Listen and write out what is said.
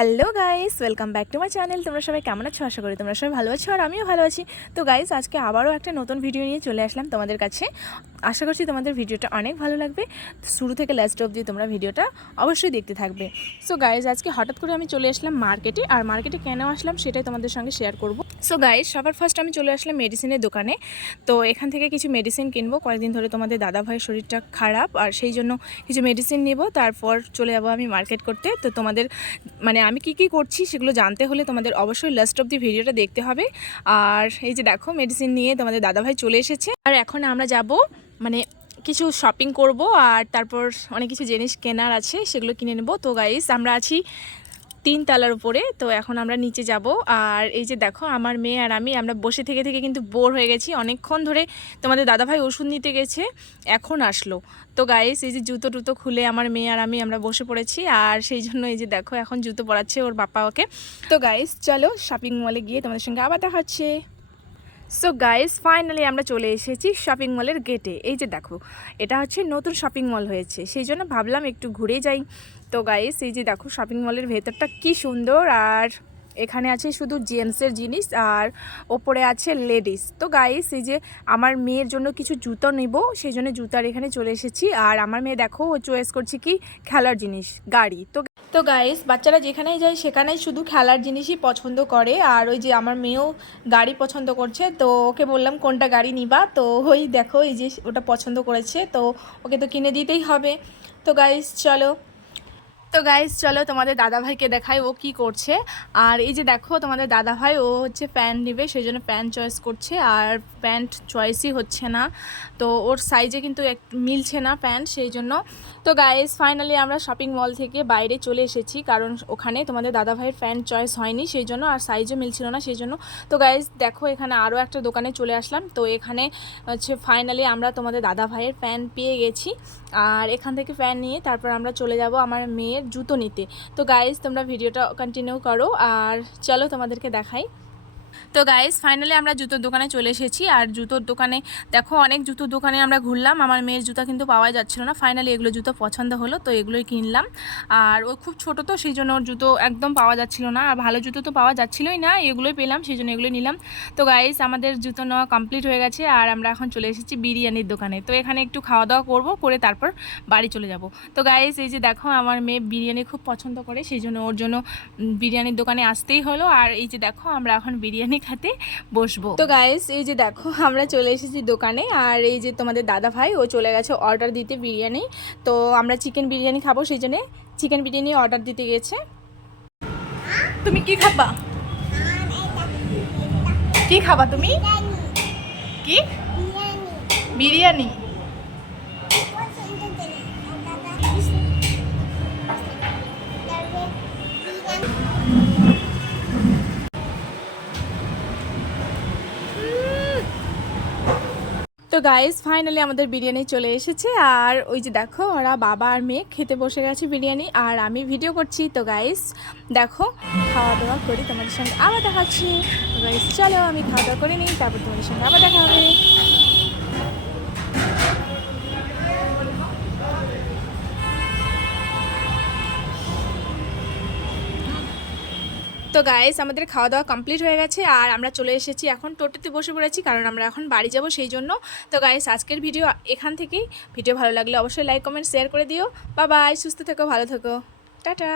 Hello guys, welcome back to my channel. তোমরা সবাই কেমন আছো? আশা করি তোমরা সবাই ভালো আছো আর আমিও ভালো আছি। তো গাইস, আজকে আবারও একটা নতুন ভিডিও নিয়ে চলে আসলাম তোমাদের কাছে। আশা করছি তোমাদের ভিডিওটা অনেক ভালো লাগবে। শুরু থেকে লাস্ট অবধি তোমরা ভিডিওটা অবশ্যই দেখতে থাকবে। সো গাইস, আজকে হঠাৎ করে আমি চলে আসলাম মার্কেটে, আর মার্কেটে কেন আসলাম সেটাই তোমাদের সঙ্গে শেয়ার করব। সো গাইস, সবার ফার্স্ট আমি চলে আসলাম মেডিসিনের দোকানে। তো এখান থেকে কিছু মেডিসিন কিনবো। কয়েকদিন ধরে তোমাদের দাদা ভাইয়ের শরীরটা খারাপ, আর সেই জন্য কিছু মেডিসিন নিব, তারপর চলে যাবো আমি মার্কেট করতে। তো তোমাদের আমি কি করছি সেগুলো জানতে হলে তোমাদের অবশ্যই লাস্ট অব দি ভিডিওটা দেখতে হবে। আর এই যে দেখো, মেডিসিন নিয়ে তোমাদের দাদাভাই চলে এসেছে, আর এখন আমরা যাব কিছু শপিং করব, আর তারপর অনেক কিছু জিনিস কেনার আছে, সেগুলো কিনে নেব। তো গাইস, আমরা আছি 3 তলার উপরে। তো এখন আমরা নিচে যাব। আর এই যে দেখো, আমার মেয়ে আর আমরা বসে থেকে থেকে কিন্তু বোর হয়ে গেছি অনেকক্ষণ ধরে। তোমাদের দাদাভাই ওষুধ নিতে গেছে, এখন আসলো। তো গাইস, এই যে জুতো টুতো খুলে আমার মেয়ে আর আমরা বসে পড়েছি, আর সেই জন্য এই যে দেখো এখন জুতো পরাচ্ছে ওর বাবা ওকে। তো গাইস, চলো শপিং মলে গিয়ে তোমাদের সঙ্গে আবার দেখা হচ্ছে। সো গাইস, ফাইনালি আমরা চলে এসেছি শপিং মলের গেটে। এই যে দেখো, এটা হচ্ছে নতুন শপিং মল হয়েছে, সেই জন্য ভাবলাম একটু ঘুরে যাই। তো গাইস, এই যে দেখো শপিং মলের ভেতরটা কি সুন্দর, আর এখানে আছে শুধু জেন্টসের জিনিস আর ওপরে আছে লেডিস। তো গাইস, এই যে আমার মেয়ের জন্য কিছু জুতো নেব, সেই জন্য জুতার এখানে চলে এসেছি। আর আমার মেয়ে দেখো, ও চয়েস করছে কি খেলার জিনিস, গাড়ি। তো গাইস, বাচ্চারা যেখানেই যায় সেখানেই শুধু খেলার জিনিসই পছন্দ করে, আর ওই যে আমার মেয়েও গাড়ি পছন্দ করছে। তো ওকে বললাম কোনটা গাড়ি নিবা, তো ওই দেখো এই যে ওটা পছন্দ করেছে, তো ওকে তো কিনে দিতেই হবে। তো গাইস চলো তোমাদের দাদাভাইকে দেখাই ও কি করছে। আর এই যে দেখো, তোমাদের দাদাভাই ও হচ্ছে প্যান্ট নেবে, সেই জন্য প্যান্ট চয়েস করছে, আর প্যান্ট চয়েসই হচ্ছে না। তো ওর সাইজে কিন্তু মিলছে না প্যান্ট, সেই জন্য। তো গাইস, ফাইনালি আমরা শপিং মল থেকে বাইরে চলে এসেছি, কারণ ওখানে তোমাদের দাদাভাইয়ের প্যান্ট চয়েস হয়নি, সেই জন্য, আর সাইজও মিলছিল না, সেই জন্য। তো গাইস দেখো, এখানে আরও একটা দোকানে চলে আসলাম। তো এখানে হচ্ছে ফাইনালি আমরা তোমাদের দাদাভাইয়ের প্যান্ট পেয়ে গেছি, আর এখান থেকে প্যান্ট নিয়ে তারপর আমরা চলে যাব আমার মেয়ের জুতো নিতে। তো গাইস, তোমরা ভিডিওটা কন্টিনিউ করো, আর চলো তোমাদেরকে দেখাই। তো গাইস, ফাইনালি আমরা জুতোর দোকানে চলে এসেছি, আর জুতোর দোকানে দেখো অনেক জুতোর দোকানে আমরা ঘুরলাম, আমার মেয়ের জুতো কিন্তু পাওয়া যাচ্ছিল না। ফাইনালি এগুলো জুতো পছন্দ হলো, তো এগুলোই কিনলাম। আর ও খুব ছোট, তো সেই জন্য ওর জুতো একদম পাওয়া যাচ্ছিল না, আর ভালো জুতো তো পাওয়া যাচ্ছিলই না, এগুলোই পেলাম, সেই জন্য এগুলোই নিলাম। তো গাইস, আমাদের জুতো নেওয়া কমপ্লিট হয়ে গেছে, আর আমরা এখন চলে এসেছি বিরিয়ানির দোকানে। তো এখানে একটু খাওয়া দাওয়া করবো, করে তারপর বাড়ি চলে যাব। তো গাইস, এই যে দেখো, আমার মেয়ে বিরিয়ানি খুব পছন্দ করে, সেই জন্য ওর জন্য বিরিয়ানির দোকানে আসতেই হলো। আর এই যে দেখো, আমরা এখন বিরিয়ানি খেতে বসবো। তো গাইস, এই যে দেখো, আমরা চলে এসেছি দোকানে, আর এই যে তোমাদের দাদা ভাই ও চলে গেছে অর্ডার দিতে বিরিয়ানি। তো আমরা চিকেন বিরিয়ানি খাবো, সেই জন্য চিকেন বিরিয়ানি অর্ডার দিতে গেছে। তুমি কি খাবা? কি খাবা তুমি? কি বিরিয়ানি? তো গাইস, ফাইনালি আমাদের বিরিয়ানি চলে এসেছে, আর ওই যে দেখো, ওরা বাবা আর মেয়ে খেতে বসে গেছে বিরিয়ানি, আর আমি ভিডিও করছি। তো গাইস দেখো, খাওয়া দাওয়া করি, তোমাদের সঙ্গে আবার দেখা হচ্ছে। তো গাইস চলো, আমি খাওয়া দাওয়া করে নিই, তারপর তোমাদের সঙ্গে আবার দেখা হবে। তো গাইস, আমাদের খাওয়া দাওয়া কমপ্লিট হয়ে গেছে, আর আমরা চলে এসেছি এখন টোটোতে বসে পড়েছি, কারণ আমরা এখন বাড়ি যাব, সেই জন্য। তো গাইস, আজকের ভিডিও এখান থেকেই। ভিডিও ভালো লাগলে অবশ্যই লাইক কমেন্ট শেয়ার করে দিও। বাই বাই, সুস্থ থেকো, ভালো থেকো, টাটা।